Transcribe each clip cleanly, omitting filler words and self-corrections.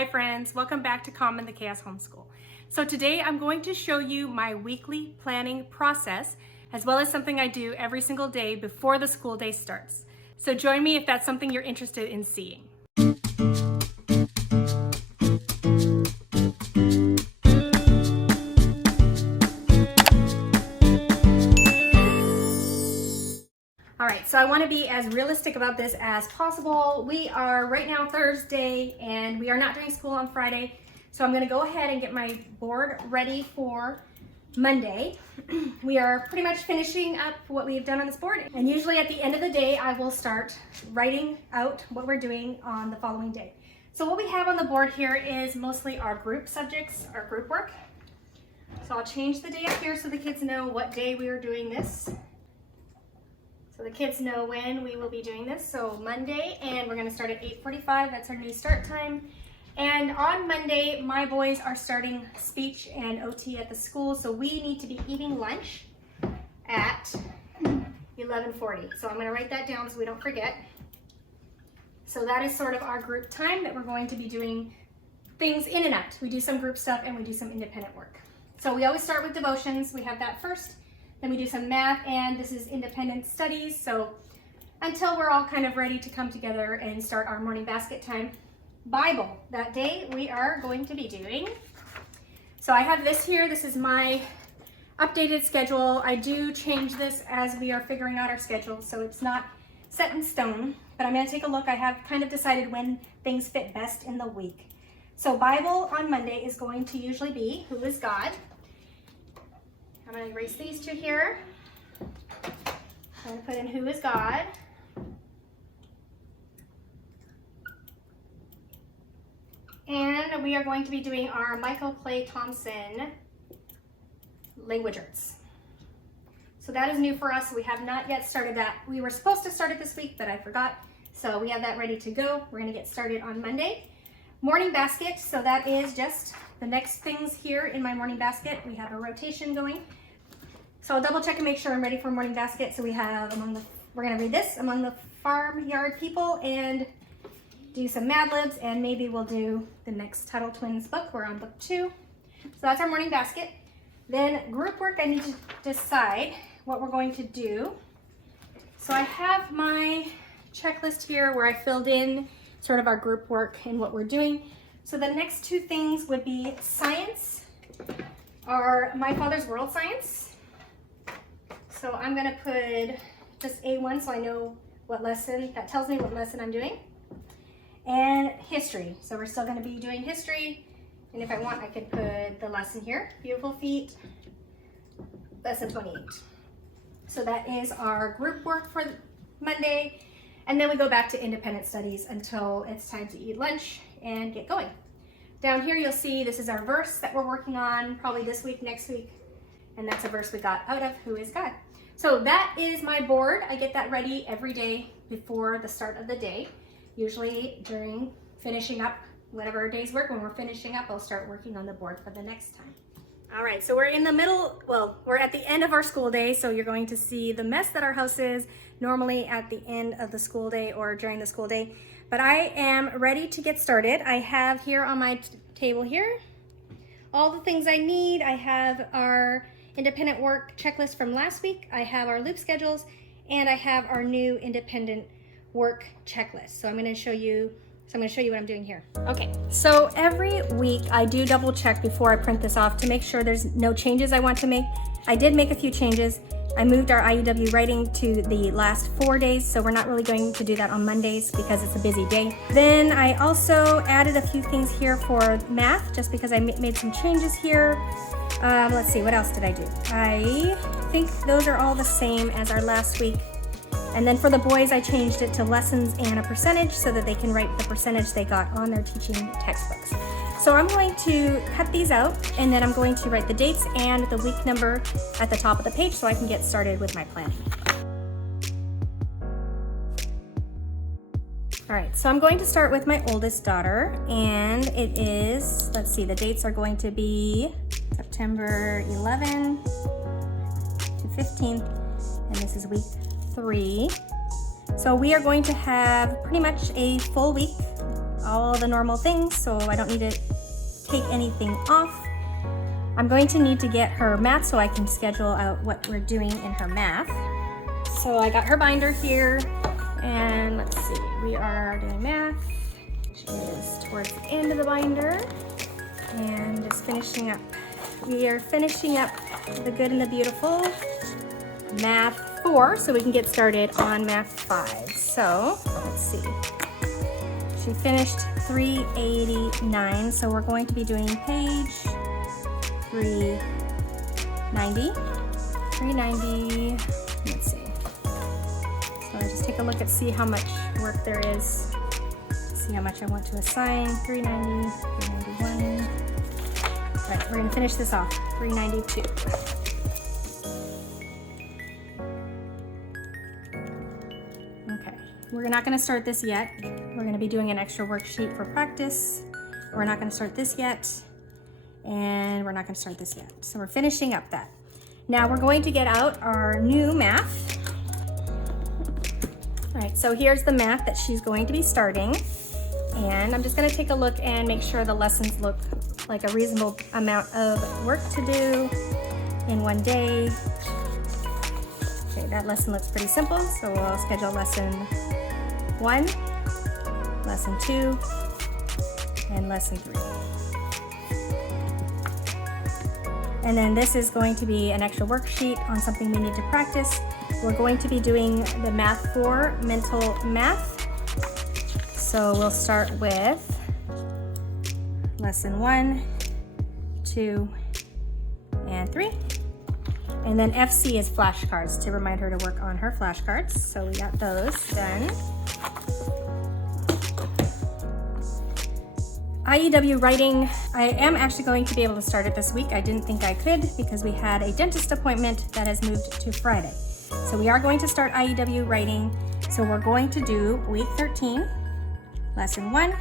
Hi friends, welcome back to Calm in the Chaos Homeschool. So today I'm going to show you my weekly planning process, as well as something I do every single day before the school day starts. So join me if that's something you're interested in seeing. All right, so I want to be as realistic about this as possible. We are right now Thursday and we are not doing school on Friday. So I'm going to go ahead and get my board ready for Monday. We are pretty much finishing up what we've done on this board. And usually at the end of the day, I will start writing out what we're doing on the following day. So what we have on the board here is mostly our group subjects, our group work. So I'll change the day up here so the kids know what day we are doing this. So the kids know when we will be doing this. So Monday, and we're gonna start at 8:45, that's our new start time. And on Monday, my boys are starting speech and OT at the school, so we need to be eating lunch at 11:40. So I'm gonna write that down so we don't forget. So that is sort of our group time that we're going to be doing things in and out. We do some group stuff and we do some independent work. So we always start with devotions, we have that first. Then we do some math, and this is independent studies. So until we're all kind of ready to come together and start our morning basket time. Bible, that day we are going to be doing. So I have this here, this is my updated schedule. I do change this as we are figuring out our schedule, so it's not set in stone, but I'm gonna take a look. I have kind of decided when things fit best in the week. So Bible on Monday is going to usually be Who is God? I'm going to erase these two here. I'm going to put in Who is God? And we are going to be doing our Michael Clay Thompson language arts. So that is new for us. We have not yet started that. We were supposed to start it this week, but I forgot. So we have that ready to go. We're going to get started on Monday. Morning basket. So that is just the next things here in my morning basket. We have a rotation going. So I'll double check and make sure I'm ready for morning basket. So we have we're gonna read this, Among the Farmyard People, and do some Mad Libs, and maybe we'll do the next Tuttle Twins book. We're on book 2. So that's our morning basket. Then group work, I need to decide what we're going to do. So I have my checklist here where I filled in sort of our group work and what we're doing. So the next 2 things would be science, our My Father's World Science. So I'm gonna put just A1 so I know what lesson, that tells me what lesson I'm doing. And history, so we're still gonna be doing history. And if I want, I could put the lesson here, Beautiful Feet, lesson 28. So that is our group work for Monday. And then we go back to independent studies until it's time to eat lunch and get going. Down here you'll see this is our verse that we're working on probably this week, next week. And that's a verse we got out of Who is God? So that is my board. I get that ready every day before the start of the day. Usually during finishing up whatever day's work, when we're finishing up, I'll start working on the board for the next time. All right, so we're in the middle, well, we're at the end of our school day, so you're going to see the mess that our house is normally at the end of the school day or during the school day. But I am ready to get started. I have here on my table here all the things I need. I have our independent work checklist from last week. I have our loop schedules, and I have our new independent work checklist. So I'm going to show you what I'm doing here. Okay, so every week I do double check before I print this off to make sure there's no changes I want to make. I did make a few changes. I moved our IUW writing to the last 4 days, so we're not really going to do that on Mondays because it's a busy day. Then I also added a few things here for math, just because I made some changes here. Let's see, what else did I do? I think those are all the same as our last week. And then for the boys, I changed it to lessons and a percentage so that they can write the percentage they got on their teaching textbooks. So I'm going to cut these out, and then I'm going to write the dates and the week number at the top of the page so I can get started with my planning. All right, so I'm going to start with my oldest daughter, and it is, let's see, the dates are going to be September 11 to 15th, and this is week 3. So we are going to have pretty much a full week all the normal things, so I don't need to take anything off. I'm going to need to get her math so I can schedule out what we're doing in her math. So I got her binder here, and let's see, we are doing math. She is towards the end of the binder, and just finishing up. We are finishing up the good and the beautiful math 4, so we can get started on math 5. So let's see. She finished 389, so we're going to be doing page 390. 390, let's see. So I just take a look and see how much work there is. See how much I want to assign. 390, 391. All right, we're gonna finish this off. 392. Okay, we're not gonna start this yet. We're gonna be doing an extra worksheet for practice. We're not gonna start this yet. And we're not gonna start this yet. So we're finishing up that. Now we're going to get out our new math. All right, so here's the math that she's going to be starting. And I'm just gonna take a look and make sure the lessons look like a reasonable amount of work to do in one day. Okay, that lesson looks pretty simple, so we'll schedule lesson 1, lesson 2, and lesson 3. And then this is going to be an extra worksheet on something we need to practice. We're going to be doing the math 4 mental math. So we'll start with lesson 1, 2, and 3. And then FC is flashcards to remind her to work on her flashcards. So we got those done. IEW writing, I am actually going to be able to start it this week. I didn't think I could because we had a dentist appointment that has moved to Friday. So we are going to start IEW writing. So we're going to do week 13, lesson 1,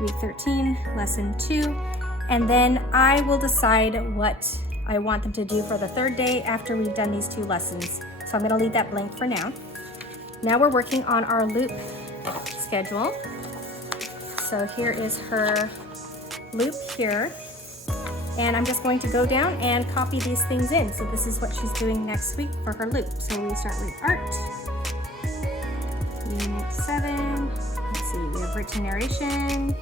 week 13, lesson 2, and then I will decide what I want them to do for the 3rd day after we've done these 2 lessons. So I'm gonna leave that blank for now. Now we're working on our loop schedule. So here is her loop here. And I'm just going to go down and copy these things in. So this is what she's doing next week for her loop. So we start with art, unit 7. Let's see, we have written narration.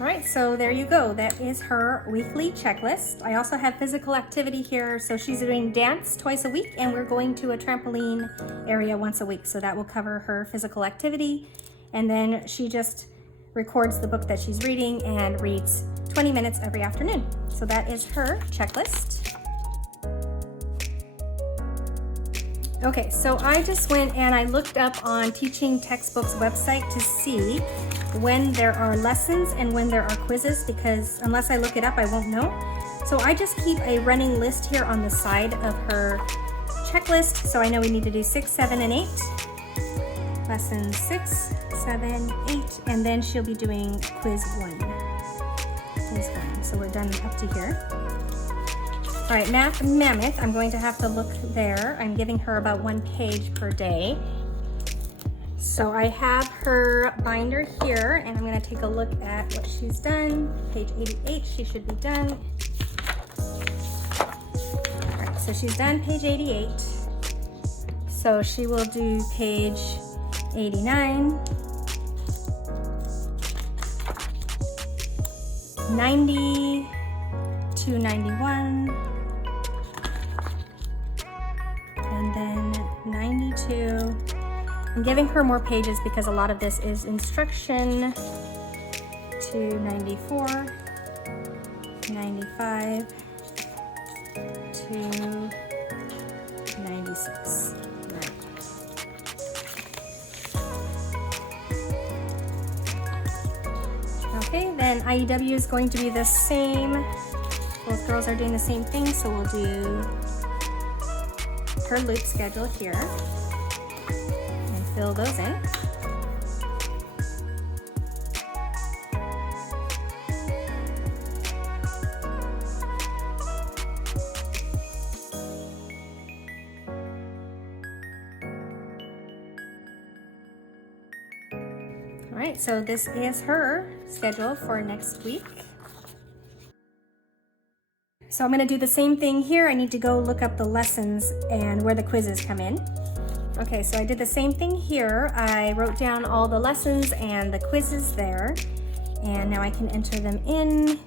All right, so there you go. That is her weekly checklist. I also have physical activity here. So she's doing dance twice a week, and we're going to a trampoline area once a week. So that will cover her physical activity. And then she just records the book that she's reading and reads 20 minutes every afternoon. So that is her checklist. Okay, so I just went and I looked up on Teaching Textbooks website to see when there are lessons and when there are quizzes, because unless I look it up, I won't know. So I just keep a running list here on the side of her checklist. So I know we need to do 6, 7, and 8. Lessons 6, 7, 8, and then she'll be doing quiz 1. Quiz 1, so we're done up to here. All right, Math Mammoth, I'm going to have to look there. I'm giving her about 1 page per day. So I have her binder here, and I'm gonna take a look at what she's done. Page 88, she should be done. All right, so she's done page 88. So she will do page 89, 90 to 91, and then 92. I'm giving her more pages because a lot of this is instruction to 94, 95 to 96. Right. Okay, then IEW is going to be the same. Both girls are doing the same thing, so we'll do her loop schedule here. Fill those in. right, so this is her schedule for next week. So I'm gonna do the same thing here. I need to go look up the lessons and where the quizzes come in. Okay, so I did the same thing here. I wrote down all the lessons and the quizzes there, and now I can enter them in.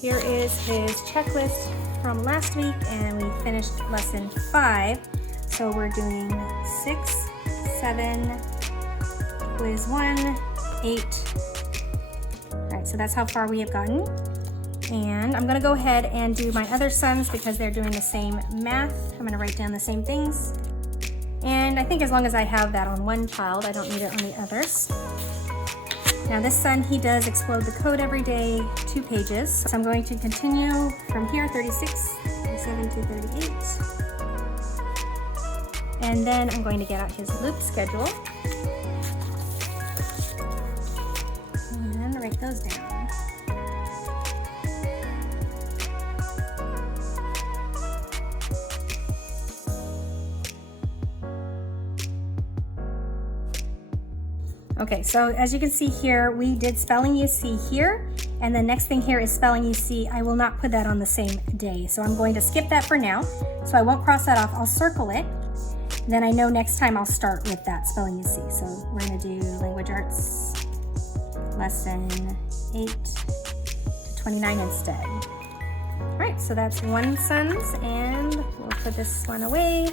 Here is his checklist from last week, and we finished lesson 5. So we're doing 6, 7, quiz 1, 8. All right, so that's how far we have gotten. And I'm gonna go ahead and do my other sons because they're doing the same math. I'm gonna write down the same things. And I think as long as I have that on one child, I don't need it on the others. Now this son, he does explode the code every day, 2 pages. So I'm going to continue from here, 36, 37 to 38. And then I'm going to get out his loop schedule. And write those down. Okay, so as you can see here, we did spelling you see here, and the next thing here is spelling you see. I will not put that on the same day, so I'm going to skip that for now. So I won't cross that off, I'll circle it. Then I know next time I'll start with that spelling you see. So we're gonna do language arts, lesson 8 to 29 instead. All right, so that's one sons, and we'll put this one away.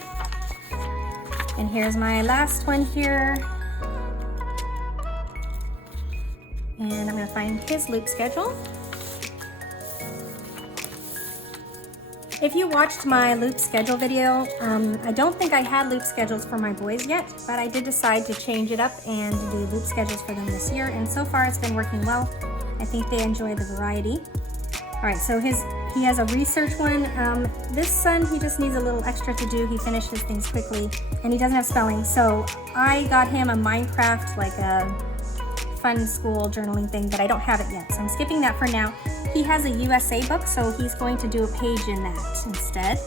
And here's my last one here. And I'm gonna find his loop schedule. If you watched my loop schedule video, I don't think I had loop schedules for my boys yet, but I did decide to change it up and do loop schedules for them this year, and so far it's been working well. I think they enjoy the variety. All right, so he has a research one. This son, he just needs a little extra to do. He finishes things quickly, and he doesn't have spelling, so I got him a Minecraft, like a fun school journaling thing, but I don't have it yet, so I'm skipping that for now. He has a USA book, so he's going to do a page in that instead.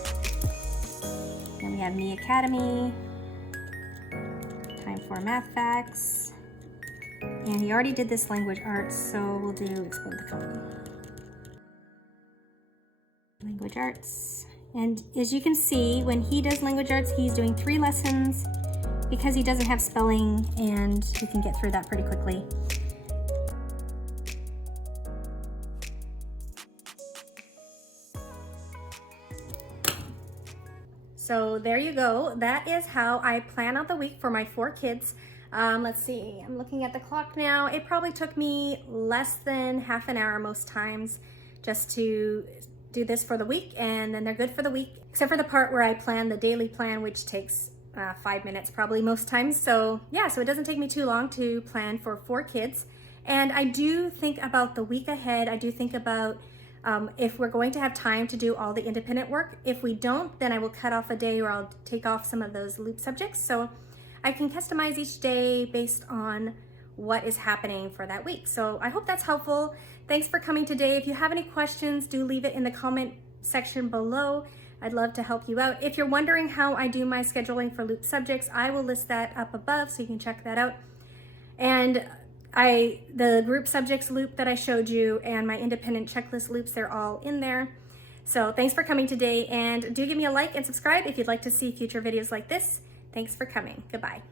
Then we have Me Academy, time for math facts, and he already did this language arts, so we'll do explode the code. Language arts, and as you can see, when he does language arts, he's doing 3 lessons because he doesn't have spelling, and he can get through that pretty quickly. So there you go. That is how I plan out the week for my 4 kids. Let's see, I'm looking at the clock now. It probably took me less than half an hour most times just to do this for the week, and then they're good for the week, except for the part where I plan the daily plan, which takes 5 minutes probably most times. So yeah, so it doesn't take me too long to plan for 4 kids. And I do think about the week ahead. I do think about if we're going to have time to do all the independent work. If we don't, then I will cut off a day, or I'll take off some of those loop subjects. So I can customize each day based on what is happening for that week. So I hope that's helpful. Thanks for coming today. If you have any questions, do leave it in the comment section below. I'd love to help you out. If you're wondering how I do my scheduling for loop subjects, I will list that up above so you can check that out. And the group subjects loop that I showed you and my independent checklist loops, they're all in there. So thanks for coming today, and do give me a like and subscribe if you'd like to see future videos like this. Thanks for coming. Goodbye.